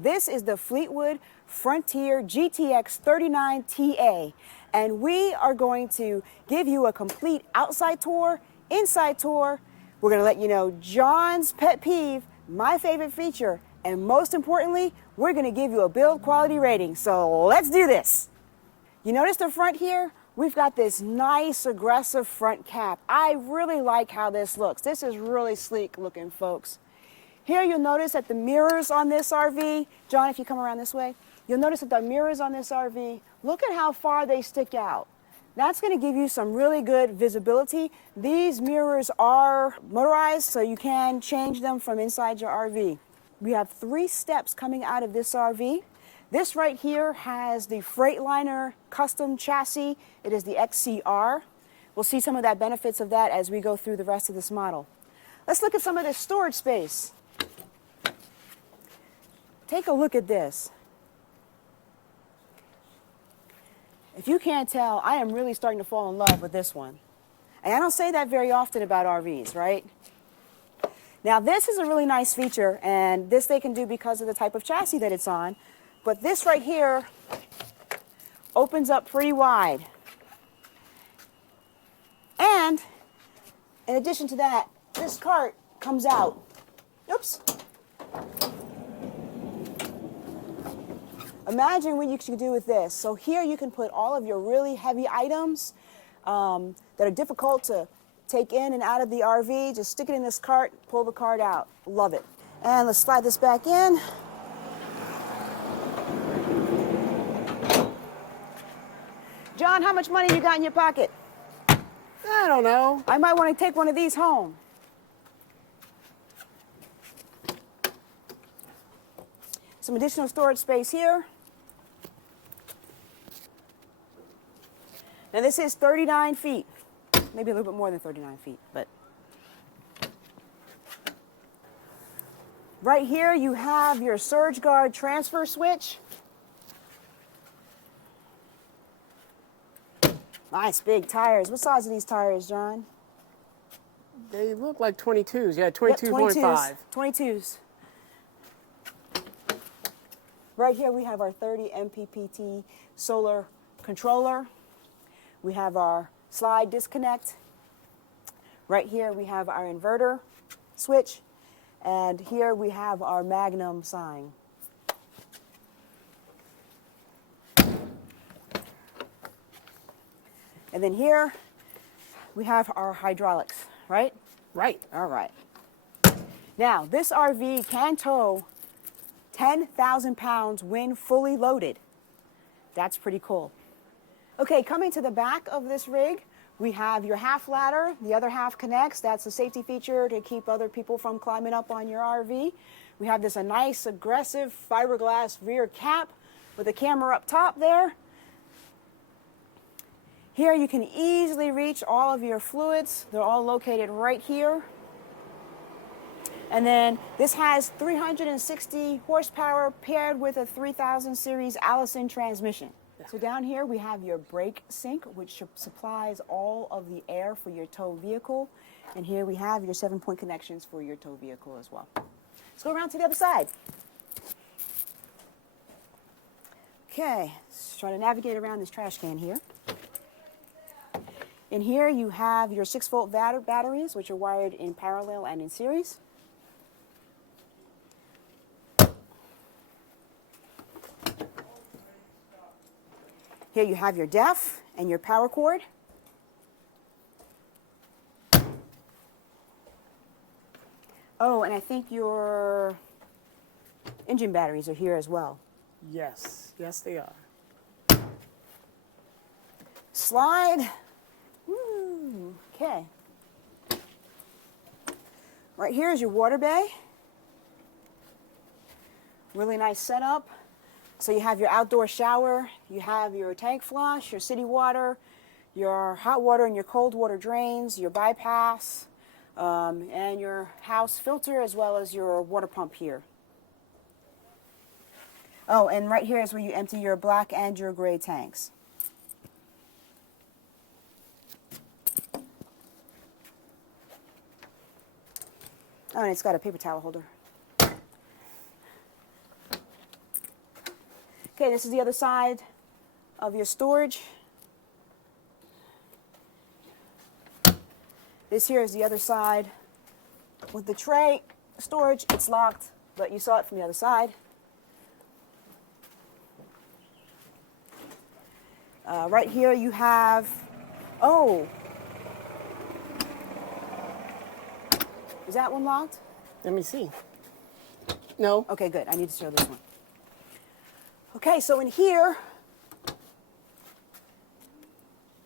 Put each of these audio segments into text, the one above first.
This is the Fleetwood Frontier GTX 39 TA, and we are going to give you a complete outside tour, inside tour. We're going to let you know John's pet peeve, my favorite feature, and most importantly, we're going to give you a build quality rating. So let's do this. You notice the front here? We've got this nice aggressive front cap. I really like how this looks. This is really sleek looking, folks. Here you'll notice that the mirrors on this RV, John, if you come around this way, you'll notice that the mirrors on this RV, look at how far they stick out. That's going to give you some really good visibility. These mirrors are motorized, so you can change them from inside your RV. We have 3 steps coming out of this RV. This right here has the Freightliner custom chassis. It is the XCR. We'll see some of the benefits of that as we go through the rest of this model. Let's look at some of this storage space. Take a look at this. If you can't tell, I am really starting to fall in love with this one. And I don't say that very often about RVs, right? Now this is a really nice feature, and this they can do because of the type of chassis that it's on. But this right here opens up pretty wide. And in addition to that, this cart comes out. Oops. Imagine what you could do with this. So here you can put all of your really heavy items that are difficult to take in and out of the RV. Just stick it in this cart, pull the cart out. Love it. And let's slide this back in. John, how much money you got in your pocket? I don't know. I might want to take one of these home. Some additional storage space here. Now this is 39 feet, maybe a little bit more than 39 feet, but. Right here you have your surge guard transfer switch. Nice big tires. What size are these tires, John? They look like 22s. Yeah, 22.5. Yep, 22s. Right here we have our 30 MPPT solar controller. We have our slide disconnect. Right here we have our inverter switch. And here we have our Magnum sign. And then here we have our hydraulics, right? Right. All right. Now, this RV can tow 10,000 pounds when fully loaded. That's pretty cool. Okay, coming to the back of this rig, we have your half ladder. The other half connects. That's a safety feature to keep other people from climbing up on your RV. We have a nice, aggressive fiberglass rear cap with a camera up top there. Here you can easily reach all of your fluids. They're all located right here. And then this has 360 horsepower paired with a 3000 series Allison transmission. So down here we have your brake sink, which supplies all of the air for your tow vehicle. And here we have your 7-point connections for your tow vehicle as well. Let's go around to the other side. Okay, let's try to navigate around this trash can here. In here you have your 6-volt batteries, which are wired in parallel and in series. Here you have your DEF and your power cord. Oh, and I think your engine batteries are here as well. Yes, yes they are. Slide. Woo. Okay. Right here is your water bay. Really nice setup. So you have your outdoor shower, you have your tank flush, your city water, your hot water and your cold water drains, your bypass, and your house filter, as well as your water pump here. Oh, and right here is where you empty your black and your gray tanks. Oh, and it's got a paper towel holder. Okay, this is the other side of your storage. This here is the other side. With the tray storage, it's locked, but you saw it from the other side. Right here you have, oh, is that one locked? Let me see. No. Okay, good. I need to show this one. Okay, so in here,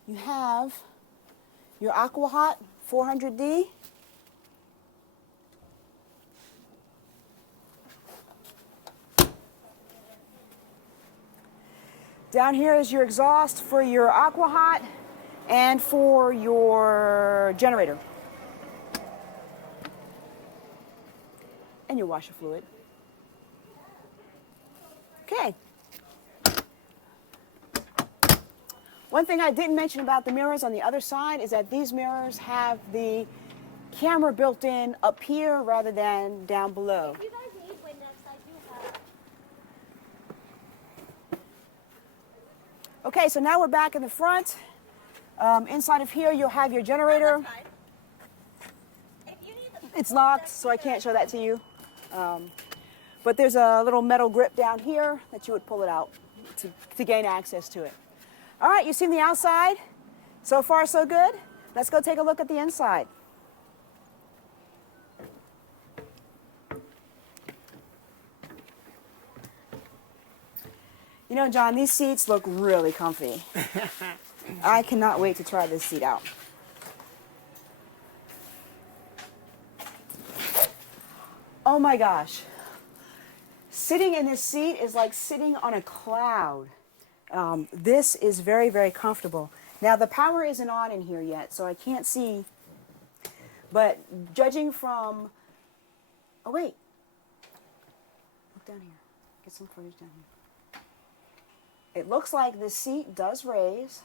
you have your Aqua Hot 400D. Down here is your exhaust for your Aqua Hot and for your generator. And your washer fluid. Okay. One thing I didn't mention about the mirrors on the other side is that these mirrors have the camera built in up here rather than down below. If you guys need Windex, I do have. Okay, so now we're back in the front. Inside of here, you'll have your generator. That's fine. If you need the It's locked, so I can't show that to you. But there's a little metal grip down here that you would pull it out to gain access to it. All right, you've seen the outside. So far, so good. Let's go take a look at the inside. You know, John, these seats look really comfy. I cannot wait to try this seat out. Oh my gosh. Sitting in this seat is like sitting on a cloud. This is very, very comfortable. Now the power isn't on in here yet, so I can't see. But judging from, oh wait, look down here. Get some footage down here. It looks like this seat does raise,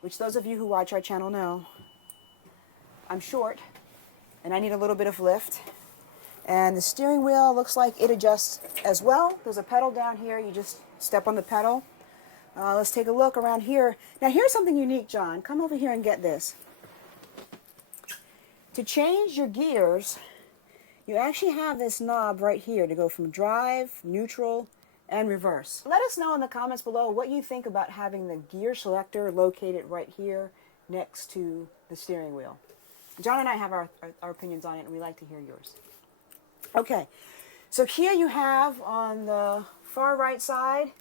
which those of you who watch our channel know. I'm short, and I need a little bit of lift. And the steering wheel looks like it adjusts as well. There's a pedal down here. You just step on the pedal. Let's take a look around here. Now here's something unique, John. Come over here and get this. To change your gears, you actually have this knob right here to go from drive, neutral, and reverse. Let us know in the comments below what you think about having the gear selector located right here next to the steering wheel. John and I have our opinions on it, and we like to hear yours. Okay, so here you have on the far right side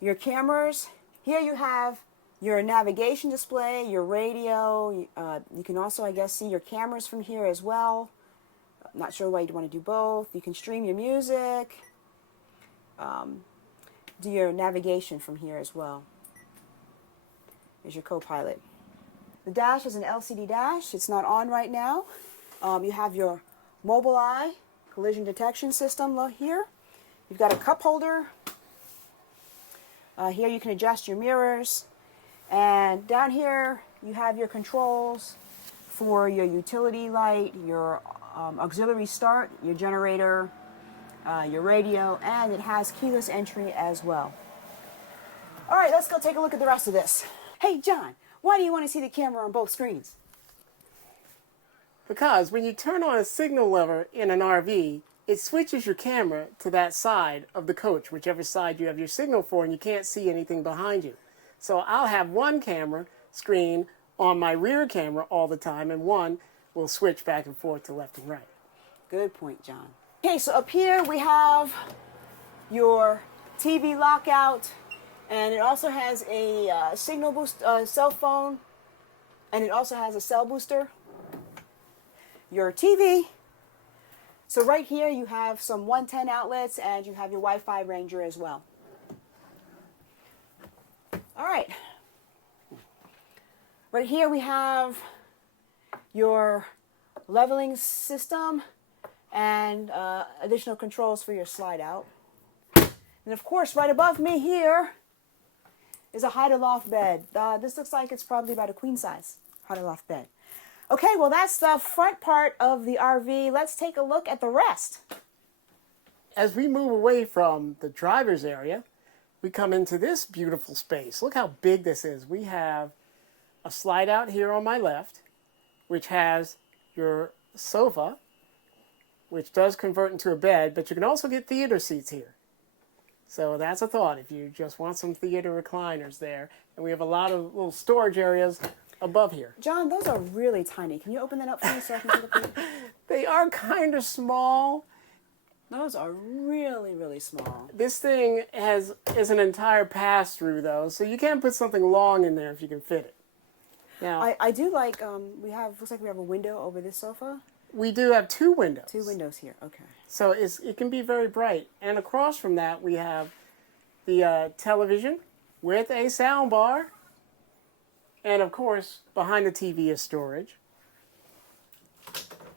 your cameras. Here you have your navigation display, your radio. You can also, I guess, see your cameras from here as well. Not sure why you'd want to do both. You can stream your music, do your navigation from here as well. There's your co-pilot. The dash is an LCD dash. It's not on right now. You have your Mobileye collision detection system here. You've got a cup holder. Here you can adjust your mirrors. And down here you have your controls for your utility light, your auxiliary start, your generator, your radio, and it has keyless entry as well. All right, let's go take a look at the rest of this. Hey, John, why do you want to see the camera on both screens? Because when you turn on a signal lever in an RV, it switches your camera to that side of the coach, whichever side you have your signal for, and you can't see anything behind you. So I'll have one camera screen on my rear camera all the time, and one will switch back and forth to left and right. Good point, John. Okay, so up here we have your TV lockout, and it also has a signal boost, cell phone, and it also has a cell booster. Your TV. So right here you have some 110 outlets, and you have your Wi-Fi Ranger as well. All right. Right here we have your leveling system and additional controls for your slide out. And of course, right above me here is a hide and loft bed. This looks like it's probably about a queen size hide and loft bed. Okay, well that's the front part of the RV. Let's take a look at the rest. As we move away from the driver's area, we come into this beautiful space. Look how big this is. We have a slide out here on my left, which has your sofa, which does convert into a bed, but you can also get theater seats here. So that's a thought if you just want some theater recliners there. And we have a lot of little storage areas above here. John, those are really tiny. Can you open that up for me so I can take a peek? They are kind of small. Those are really, really small. This thing is an entire pass-through, though, so you can put something long in there if you can fit it. Now, I do like, looks like we have a window over this sofa. we do have two windows. Two windows here, okay. So it can be very bright. And across from that, we have the television with a sound bar. And, of course, behind the TV is storage.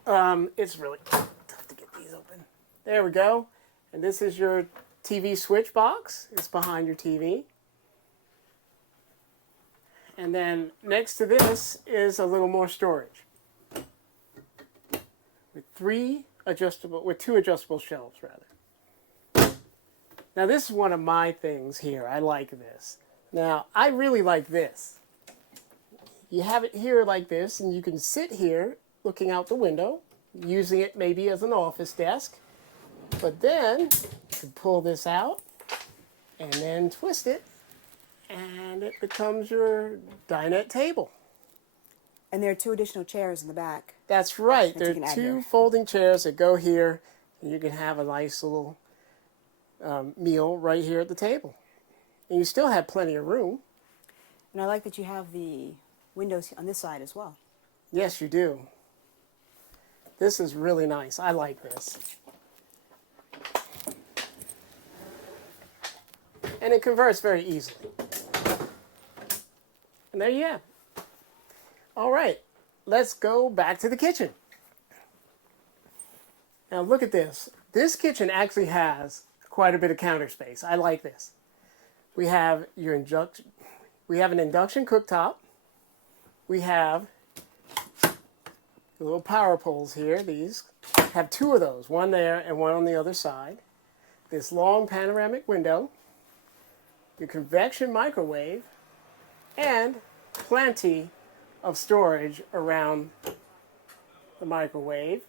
It's really tough to get these open. There we go. And this is your TV switch box. It's behind your TV. And then next to this is a little more storage. With two adjustable shelves, rather. Now this is one of my things here. I like this. Now, I really like this. You have it here like this, and you can sit here looking out the window, using it maybe as an office desk. But then you can pull this out and then twist it, and it becomes your dinette table. And there are two additional chairs in the back. That's right. That you There can are add two here. folding chairs that go here, and you can have a nice little meal right here at the table. And you still have plenty of room. And I like that you have the windows on this side as well. Yes, you do. This is really nice. I like this. And it converts very easily. And there you have it. All right, let's go back to the kitchen. Now look at this. This kitchen actually has quite a bit of counter space. I like this. We have an induction cooktop. We have the little power poles here. These have two of those, one there and one on the other side. This long panoramic window, your convection microwave, and plenty of storage around the microwave.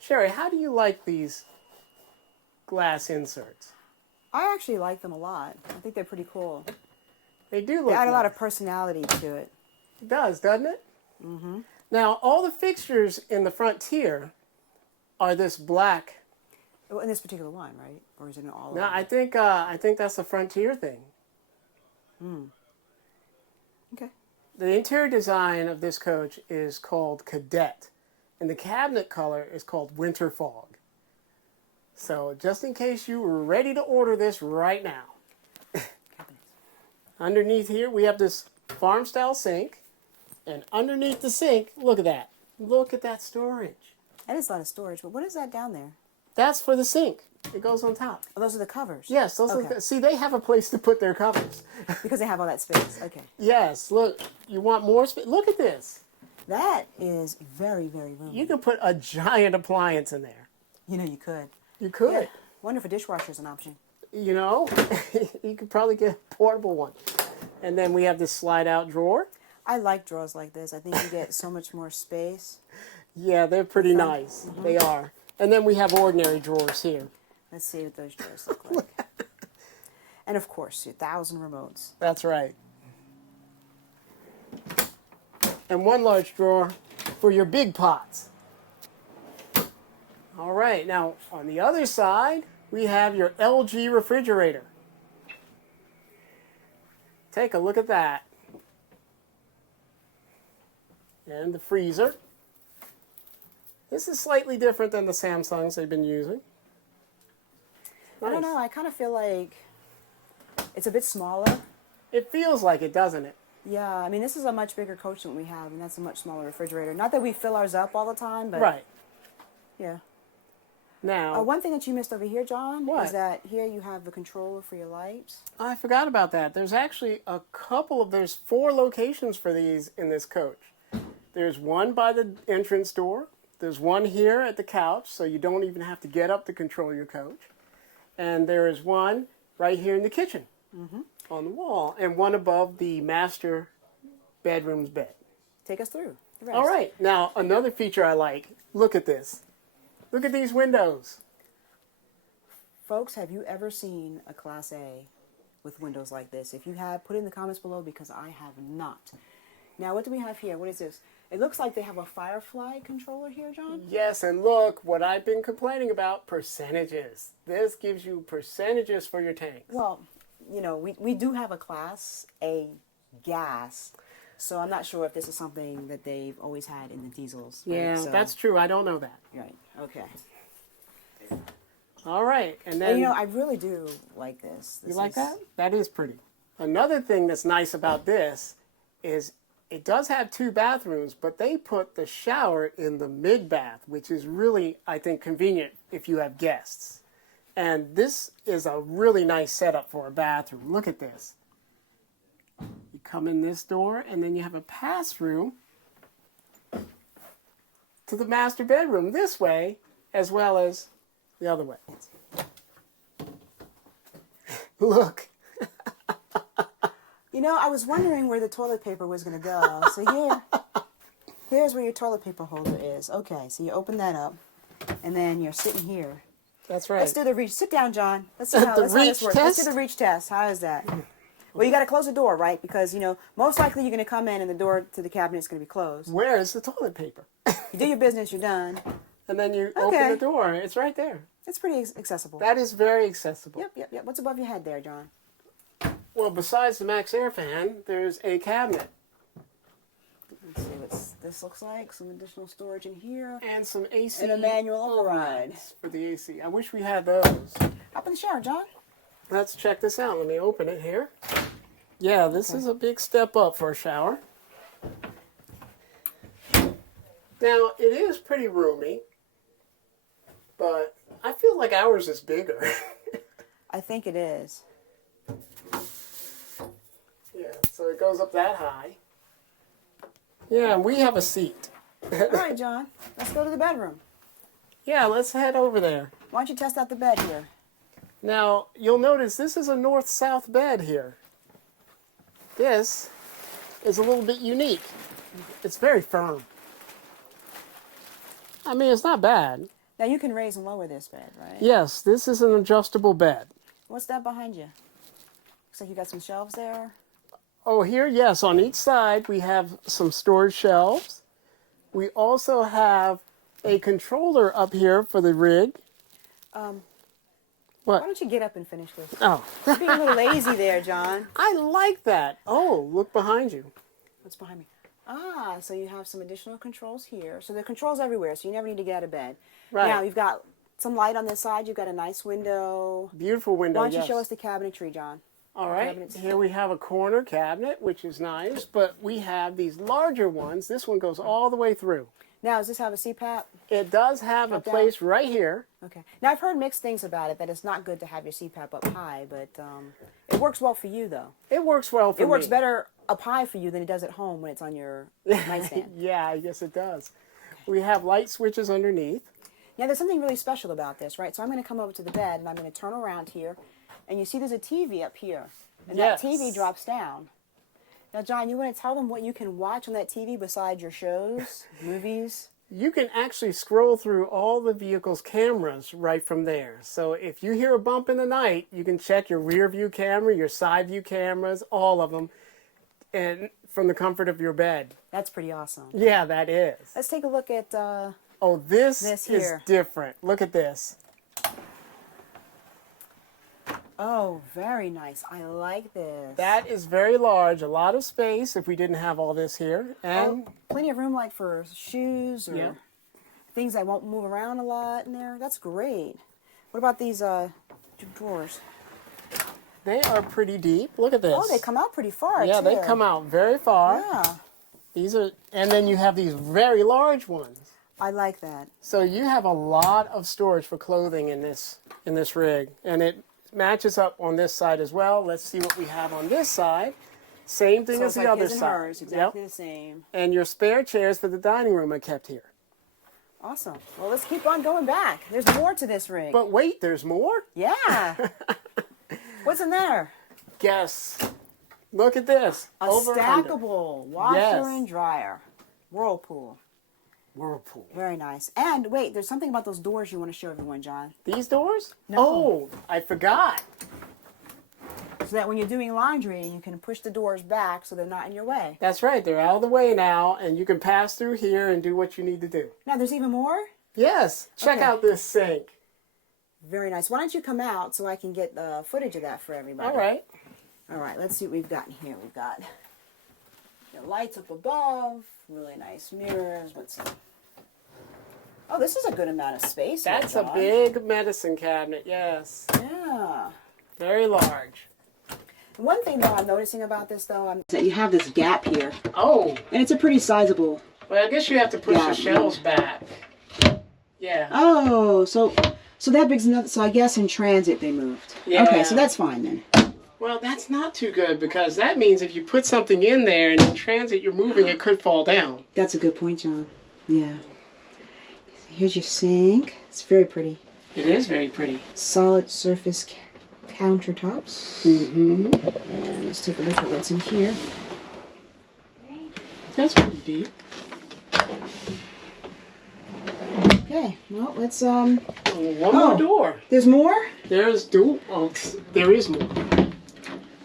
Sherry, how do you like these glass inserts? I actually like them a lot. I think they're pretty cool. They do look They add a lot nice. of personality to it. It does, doesn't it? Mm-hmm. Now, all the fixtures in the Frontier are this black. Well, in this particular one, right? Or is it in all of No, them? I think that's the Frontier thing. Okay. The interior design of this coach is called Cadet, and the cabinet color is called Winter Fog. So, just in case you were ready to order this right now, underneath here we have this farm-style sink, and underneath the sink, look at that. Look at that storage. That is a lot of storage, but what is that down there? That's for the sink. It goes on top. Oh, those are the covers. Yes, those Okay. are see, they have a place to put their covers. Because they have all that space. Okay. Yes, look, you want more space? Look at this. That is very, very roomy. You can put a giant appliance in there. You know, you could. You could. Yeah. Wonder if a dishwasher is an option. You know, you could probably get a portable one. And then we have this slide-out drawer. I like drawers like this. I think you get so much more space. Yeah, they're pretty nice. They are. And then we have ordinary drawers here. Let's see what those drawers look like. And of course, 1,000 remotes. That's right. And one large drawer for your big pots. All right, now on the other side, we have your LG refrigerator. Take a look at that. And the freezer. This is slightly different than the Samsungs they've been using. I don't know. I kind of feel like it's a bit smaller. It feels like it, doesn't it? Yeah, I mean, this is a much bigger coach than we have, and that's a much smaller refrigerator. Not that we fill ours up all the time, but Right. yeah. Now, One thing that you missed over here, John, What? is that here you have the controller for your lights. I forgot about that. There's actually there's 4 locations for these in this coach. There's one by the entrance door. There's one here at the couch, so you don't even have to get up to control your coach. And there is one right here in the kitchen on the wall, and one above the master bedroom's bed. Take us through the rest. All right. Now, another feature I like, look at this. Look at these windows. Folks, have you ever seen a Class A with windows like this? If you have, put it in the comments below because I have not. Now, what do we have here? What is this? It looks like they have a Firefly controller here, John. Yes, and look, what I've been complaining about, percentages. This gives you percentages for your tanks. Well, you know, we do have a Class A gas, so I'm not sure if this is something that they've always had in the diesels. Right? Yeah, So- that's true. I don't know that. Right, okay. All right, and then... And, you know, I really do like this. You like that? That is pretty. Another thing that's nice about this is it does have 2 bathrooms, but they put the shower in the mid-bath, which is really, I think, convenient if you have guests. And this is a really nice setup for a bathroom. Look at this. You come in this door, and then you have a pass-through to the master bedroom this way, as well as the other way. Look. You know, I was wondering where the toilet paper was going to go. So here's where your toilet paper holder is. Okay, so you open that up, and then you're sitting here. That's right. Let's do the reach. Sit down, John. Let's see how, The let's how this reach works. Let's do test? the reach test. How is that? Well, you got to close the door, right? Because, you know, most likely you're going to come in and the door to the cabinet is going to be closed. Where is the toilet paper? You do your business, you're done. And then you Okay. open the door. It's right there. It's pretty accessible. That is very accessible. Yep. What's above your head there, John? Well, besides the Max Air fan, there's a cabinet Let's see what this looks like. Some additional storage in here. and some AC. And a manual override. For the AC. I wish we had those. Hop in the shower, John. Let's check this out. Let me open it here. Yeah, this is a big step up for a shower. Now, it is pretty roomy, but I feel like ours is bigger. I think it is. Yeah, so it goes up that high. Yeah, and we have a seat. All right, John. Let's go to the bedroom. Yeah, let's head over there. Why don't you test out the bed here? Now, you'll notice this is a north-south bed here. This is a little bit unique. It's very firm. I mean, it's not bad. Now you can raise and lower this bed, right? Yes, this is an adjustable bed. What's that behind you? Looks like you got some shelves there. Oh, here, yes, on each side we have some storage shelves. We also have a controller up here for the rig. Why What? don't you get up and finish this? Oh, You're being a little lazy there, John. I like that. Oh, look behind you. What's behind me? Ah, so you have some additional controls here. So there are controls everywhere, so you never need to get out of bed. Right. Now, you've got some light on this side. You've got a nice window. Beautiful window, Why don't you yes. show us the cabinetry, John? All right, cabinets. here we have a corner cabinet, which is nice, but we have these larger ones. This one goes all the way through. Now, does this have a CPAP? It does have a Drop down. place right here. Okay. Now, I've heard mixed things about it, that it's not good to have your CPAP up high, but it works well for you, though. It works well for me. It works better up high for you than it does at home when it's on your nightstand. Yeah, I guess it does. We have light switches underneath. Now, there's something really special about this, right? So I'm going to come over to the bed, and I'm going to turn around here, and you see there's a TV up here, and Yes. that TV drops down. Now, John, you want to tell them what you can watch on that TV besides your shows, movies? You can actually scroll through all the vehicle's cameras right from there. So if you hear a bump in the night, you can check your rear view camera, your side view cameras, all of them, and from the comfort of your bed. That's pretty awesome. Yeah, that is. Let's take a look at, Oh, this This is here. different. Look at this. oh, very nice. I like this. That is very large, a lot of space if we didn't have all this here. And Plenty of room like for shoes or Yeah. things that won't move around a lot in there. That's great. What about these drawers? they are pretty deep. Look at this. Oh, they come out pretty far, Yeah, too. they come out very far. Yeah, These are, and then you have these very large ones. I like that. So you have a lot of storage for clothing in this rig, and it matches up on this side as well. Let's see what we have on this side. Same thing So as it's the like other his and side. hers, exactly Yep. the same. And your spare chairs for the dining room are kept here. Awesome. Well, let's keep on going back. There's more to this rig. But wait, there's more? Yeah. What's in there? Guess. Look at this. A Over under. stackable washer Yes. and dryer. Whirlpool. Whirlpool. Very nice. And wait, there's something about those doors you want to show everyone, John. These doors? No. Oh, I forgot. So that when you're doing laundry, you can push the doors back so they're not in your way. That's right. They're out of the way now, and you can pass through here and do what you need to do. Now, there's even more? Yes. Check Okay. out this sink. Very nice. Why don't you come out so I can get the footage of that for everybody? All right. All right, let's see what we've got here. We've got the lights up above, really nice mirrors. Let's see. Oh, this is a good amount of space. here, That's a John. big medicine cabinet, yes. Yeah. Very large. One thing, though, I'm noticing about this, though, is that you have this gap here. Oh, And it's a pretty sizable. well, I guess you have to push Yeah. the shelves back. Yeah. Oh, so that brings another. So I guess in transit they moved. Yeah. Okay, so that's fine then. Well, that's not too good because that means if you put something in there and in transit you're moving, it could fall down. That's a good point, John. Yeah. Here's your sink. It's very pretty. It is very pretty. Solid surface countertops. Mm-hmm. And let's take a look at what's in here. That's pretty deep. Okay, well, let's One Oh. more door. There's more? There's there is more.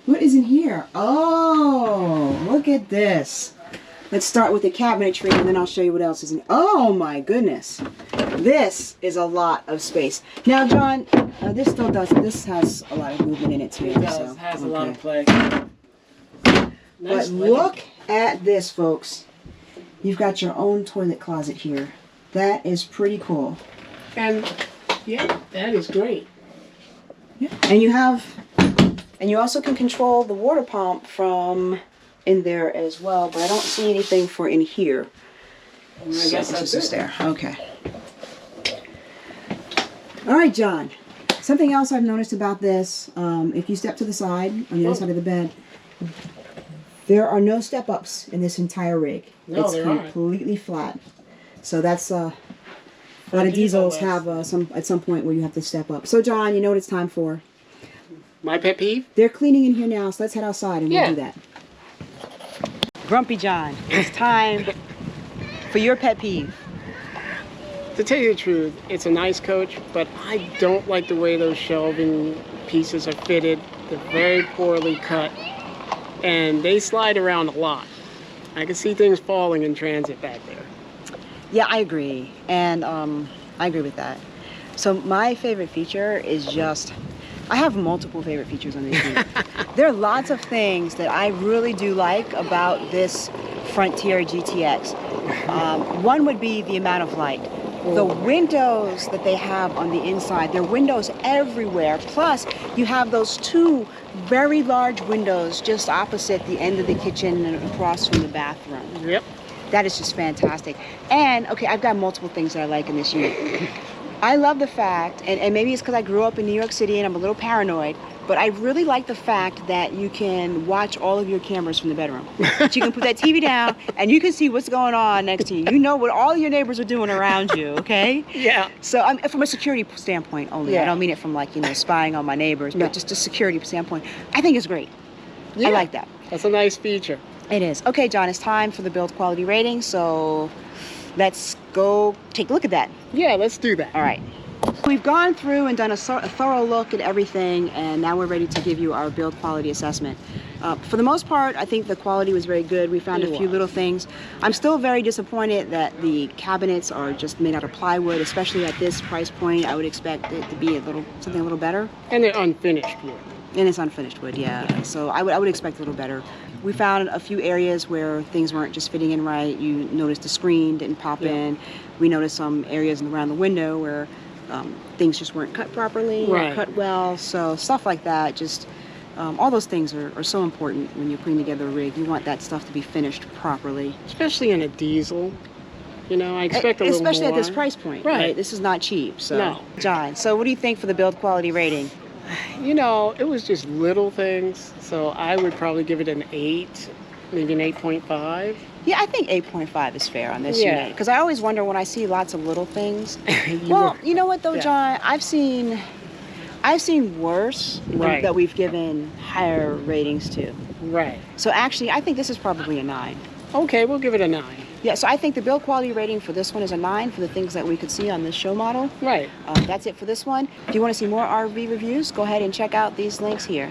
What is in here? Oh, look at this. Let's start with the cabinetry and then I'll show you what else is in. Oh my goodness. This is a lot of space. Now, John, this has a lot of movement in it too. It does. So, Has a lot of okay. play. But Nice look at this, folks. You've got your own toilet closet here. That is pretty cool. And yeah, that is great. Yeah. And you also can control the water pump from in there as well, but I don't see anything for in here. I guess that's just it. there. Okay. All right, John. Something else I've noticed about this, if you step to the side, on the other side of the bed, there are no step-ups in this entire rig. No, it's there aren't. completely flat. So that's a lot of diesel diesels have at some point where you have to step up. So, John, you know what it's time for? My pet peeve? They're cleaning in here now, so let's head outside and Yeah. we'll do that. Grumpy John, it's time for your pet peeve. To tell you the truth, it's a nice coach, but I don't like the way those shelving pieces are fitted. They're very poorly cut, and they slide around a lot. I can see things falling in transit back there. Yeah, I agree, and I agree with that. So my favorite feature is just, I have multiple favorite features on this unit. There are lots of things that I really do like about this Frontier GTX. One would be the amount of light. The windows that they have on the inside, there are windows everywhere. Plus, you have those two very large windows just opposite the end of the kitchen and across from the bathroom. Yep. That is just fantastic. And, okay, I've got multiple things that I like in this unit. I love the fact, and maybe it's because I grew up in New York City and I'm a little paranoid, but I really like the fact that you can watch all of your cameras from the bedroom. That you can put that TV down and you can see what's going on next to you. You know what all your neighbors are doing around you, okay? Yeah. So from a security standpoint only. Yeah. I don't mean it from like, spying on my neighbors, No. but just a security standpoint. I think it's great. Yeah. I like that. That's a nice feature. It is. Okay, John, it's time for the build quality rating, so let's go take a look at that. Yeah, let's do that. All right. We've gone through and done a thorough look at everything, and now we're ready to give you our build quality assessment. For the most part, I think the quality was very good. We found a few little things. I'm still very disappointed that the cabinets are just made out of plywood, especially at this price point. I would expect it to be something a little better. And they're unfinished wood. And it's unfinished wood, yeah. So I would expect a little better. We found a few areas where things weren't just fitting in right. You noticed the screen didn't pop in. We noticed some areas around the window where things just weren't cut properly, or cut well. So stuff like that, just all those things are so important when you're putting together a rig. You want that stuff to be finished properly. Especially in a diesel. I expect a little more. Especially at this price point, right? This is not cheap. So. No. John, so what do you think for the build quality rating? It was just little things, so I would probably give it an 8, maybe an 8.5. Yeah, I think 8.5 is fair on this Yeah. unit. Because I always wonder when I see lots of little things. Well, you know what though, Yeah. John? I've seen worse Right. that we've given higher ratings to. Right. So actually, I think this is probably a 9. Okay, we'll give it a 9. Yeah, so I think the build quality rating for this one is a 9 for the things that we could see on this show model. Right. That's it for this one. If you want to see more RV reviews, go ahead and check out these links here.